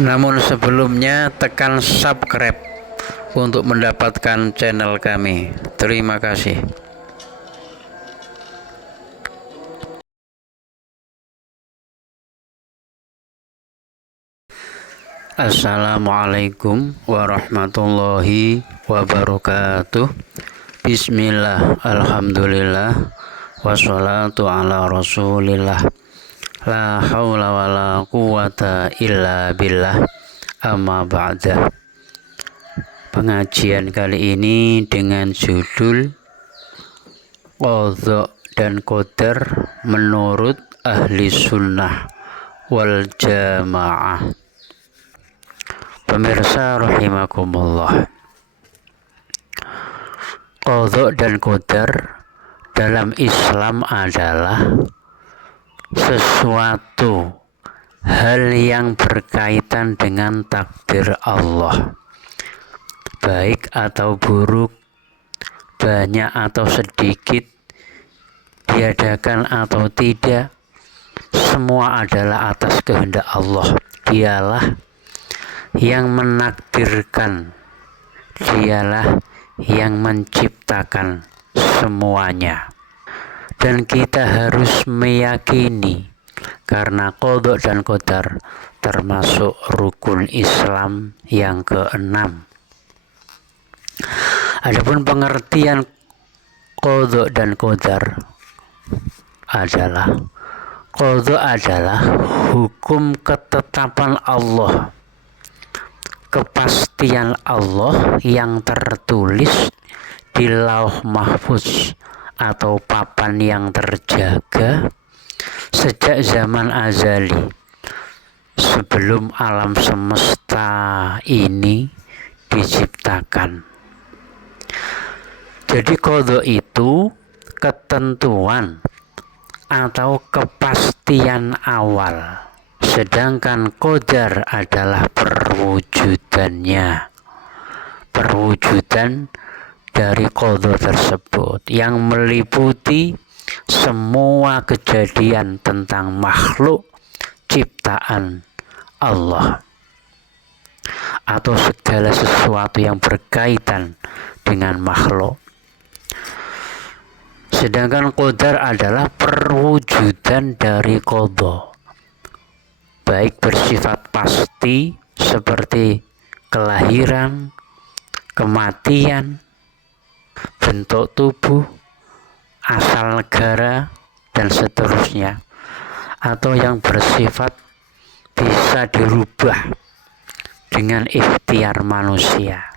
Namun sebelumnya tekan subscribe untuk mendapatkan channel kami. Terima kasih. Assalamualaikum warahmatullahi wabarakatuh. Bismillah, alhamdulillah, wassalatu ala rasulillah. La haula wa la quwata illa billah, amma ba'da. Pengajian kali ini dengan judul Qadha dan Qadar menurut ahli sunnah wal jamaah. Pemirsa rahimakumullah, Qadha dan Qadar dalam Islam adalah sesuatu hal yang berkaitan dengan takdir Allah, baik atau buruk, banyak atau sedikit, diadakan atau tidak, semua adalah atas kehendak Allah. Dialah yang menakdirkan, dialah yang menciptakan semuanya. Dan kita harus meyakini, karena Qadha dan Qadar termasuk rukun Islam yang ke-6. Adapun pengertian Qadha dan Qadar adalah, Qadha adalah hukum ketetapan Allah, kepastian Allah yang tertulis di Lauh Mahfuz atau papan yang terjaga sejak zaman azali, sebelum alam semesta ini diciptakan. Jadi Qadha itu ketentuan atau kepastian awal, sedangkan Qadar adalah perwujudannya, perwujudan dari Qadha tersebut yang meliputi semua kejadian tentang makhluk ciptaan Allah atau segala sesuatu yang berkaitan dengan makhluk. Sedangkan Qadar adalah perwujudan dari Qadha, baik bersifat pasti seperti kelahiran, kematian, bentuk tubuh, asal negara, dan seterusnya, atau yang bersifat bisa dirubah dengan ikhtiar manusia,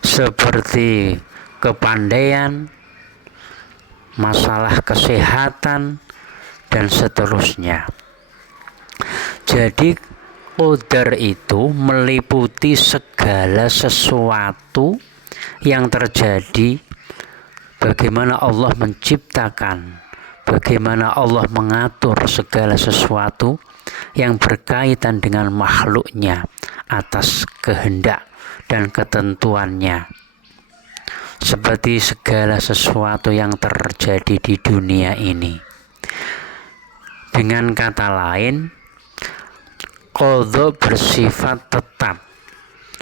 seperti kepandaian, masalah kesehatan, dan seterusnya. Jadi Qadar itu meliputi segala sesuatu yang terjadi, bagaimana Allah menciptakan, bagaimana Allah mengatur segala sesuatu yang berkaitan dengan makhluknya atas kehendak dan ketentuannya, seperti segala sesuatu yang terjadi di dunia ini. Dengan kata lain, Qadha bersifat tetap,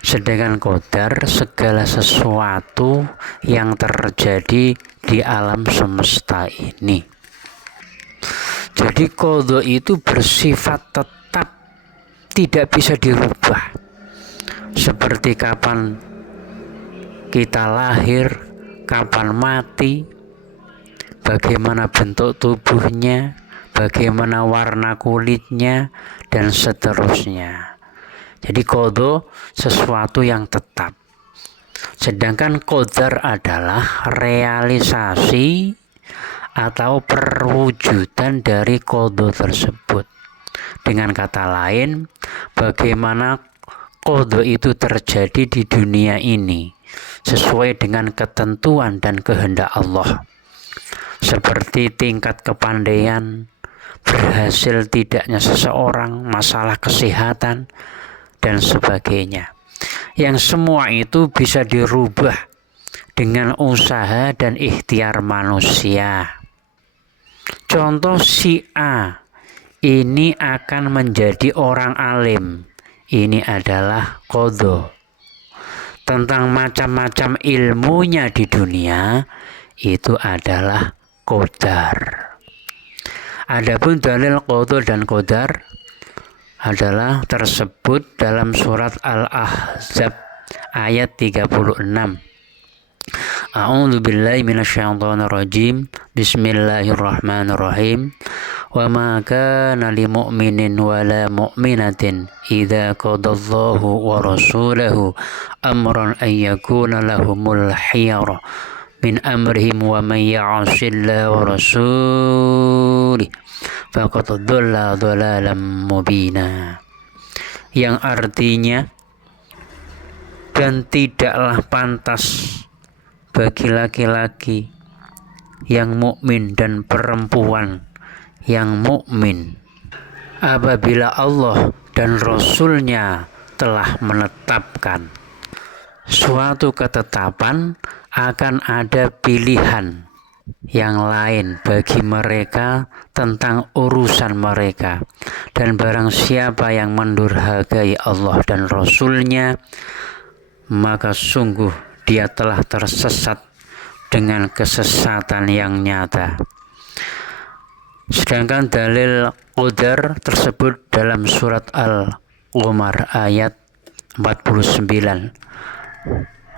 sedangkan Qadar segala sesuatu yang terjadi di alam semesta ini. Jadi Qadha itu bersifat tetap, tidak bisa dirubah, seperti kapan kita lahir, kapan mati, bagaimana bentuk tubuhnya, bagaimana warna kulitnya, dan seterusnya. Jadi Qadha sesuatu yang tetap, sedangkan Qadar adalah realisasi atau perwujudan dari Qadha tersebut. Dengan kata lain, bagaimana Qadha itu terjadi di dunia ini sesuai dengan ketentuan dan kehendak Allah, seperti tingkat kepandaian, berhasil tidaknya seseorang, masalah kesehatan, dan sebagainya. Yang semua itu bisa dirubah dengan usaha dan ikhtiar manusia. Contoh si A ini akan menjadi orang alim. Ini adalah qadha. Tentang macam-macam ilmunya di dunia, itu adalah qadar. Adapun dalil qadha dan qadar adalah tersebut dalam surat Al-Ahzab ayat 36. A'udzu billahi minasyaitonir rajim. Bismillahirrahmanirrahim. Wa ma kana lil mu'minin wa la mu'minatin idza qadallahu wa rasuluhu amran ay yakuna lahumul khiyara min amrihim wa man ya'sillaha wa rasulihi faqad dhalla dhalalan mubina. Yang artinya, dan tidaklah pantas bagi laki-laki yang mukmin dan perempuan yang mukmin apabila Allah dan Rasul-Nya telah menetapkan suatu ketetapan, akan ada pilihan yang lain bagi mereka tentang urusan mereka, dan barang siapa yang mendurhakai Allah dan Rasul-Nya, maka sungguh dia telah tersesat dengan kesesatan yang nyata. Sedangkan dalil qadar tersebut dalam surat Al-Qamar ayat 49.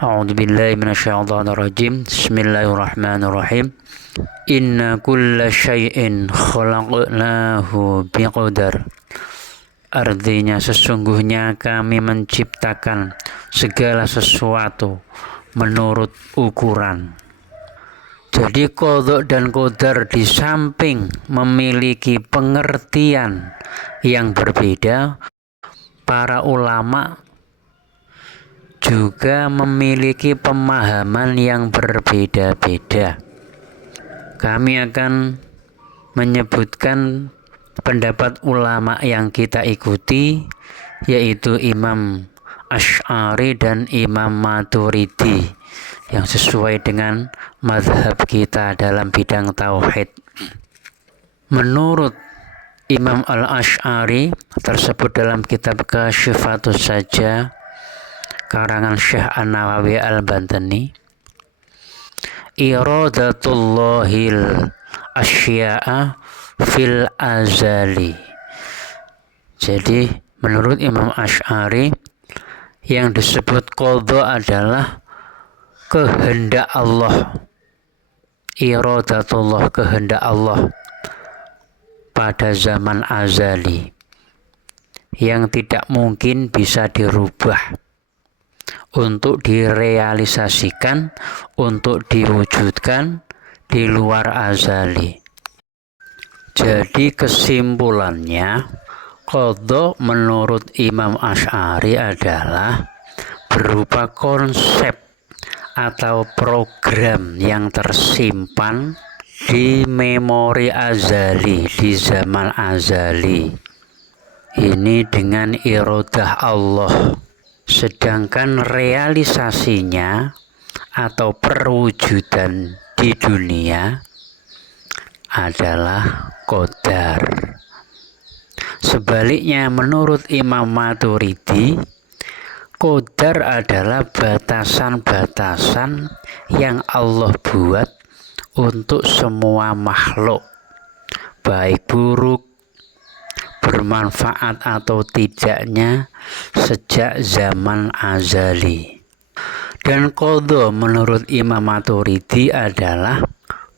A'udzu billahi minasyaitonir rajim. Bismillahirrahmanirrahim. Inna kulla syai'in khalaqnahu biqadar. Artinya, sesungguhnya kami menciptakan segala sesuatu menurut ukuran. Jadi qadha dan qadar di samping memiliki pengertian yang berbeda, para ulama juga memiliki pemahaman yang berbeda-beda. Kami akan menyebutkan pendapat ulama yang kita ikuti, yaitu Imam Asy'ari dan Imam Maturidi, yang sesuai dengan mazhab kita dalam bidang tauhid. Menurut Imam Al-Asy'ari tersebut dalam kitab Kasyifatus Saja karangan Syekh An-Nawawi Al-Bantani, iradatullahil asya'a fil azali. Jadi menurut Imam Asy'ari, yang disebut qadha adalah kehendak Allah, iradatullah, kehendak Allah pada zaman azali yang tidak mungkin bisa dirubah, untuk direalisasikan, untuk diwujudkan di luar azali. Jadi kesimpulannya, qadha menurut Imam Asy'ari adalah berupa konsep atau program yang tersimpan di memori azali, di zaman azali. Ini dengan iradah Allah. Sedangkan realisasinya atau perwujudan di dunia adalah qadar. Sebaliknya, menurut Imam Maturidi, qadar adalah batasan-batasan yang Allah buat untuk semua makhluk, baik buruk, bermanfaat atau tidaknya, sejak zaman azali. Dan qadha menurut Imam Maturidi adalah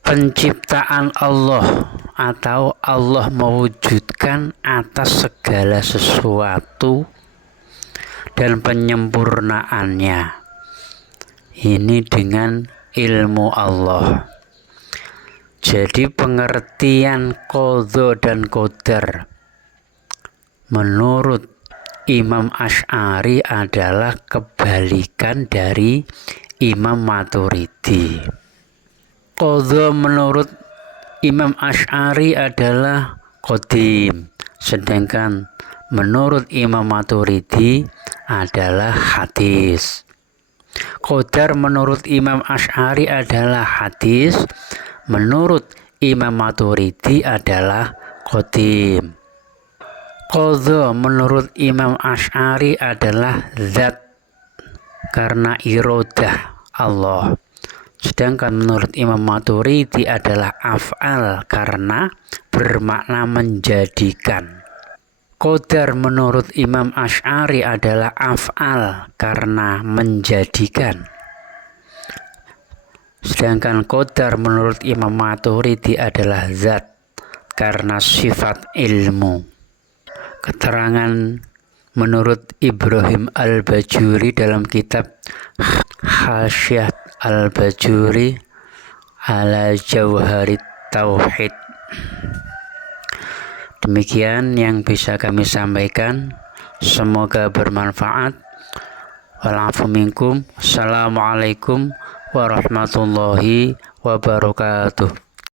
penciptaan Allah, atau Allah mewujudkan atas segala sesuatu dan penyempurnaannya. Ini dengan ilmu Allah. Jadi pengertian qadha dan qadar menurut Imam Asy'ari adalah kebalikan dari Imam Maturidi. Qadha menurut Imam Asy'ari adalah qadim, sedangkan menurut Imam Maturidi adalah hadis. Qadar menurut Imam Asy'ari adalah hadis, menurut Imam Maturidi adalah qadim. Qadha menurut Imam Asy'ari adalah zat karena irodah Allah. Sedangkan menurut Imam Maturidi adalah af'al karena bermakna menjadikan. Qadar menurut Imam Asy'ari adalah af'al karena menjadikan. Sedangkan qadar menurut Imam Maturidi adalah zat karena sifat ilmu. Keterangan menurut Ibrahim Al-Bajuri dalam kitab Hasyiah Al-Bajuri ala Jauharit Tauhid. Demikian yang bisa kami sampaikan. Semoga bermanfaat. Wal-'afu minkum. Assalamualaikum warahmatullahi wabarakatuh.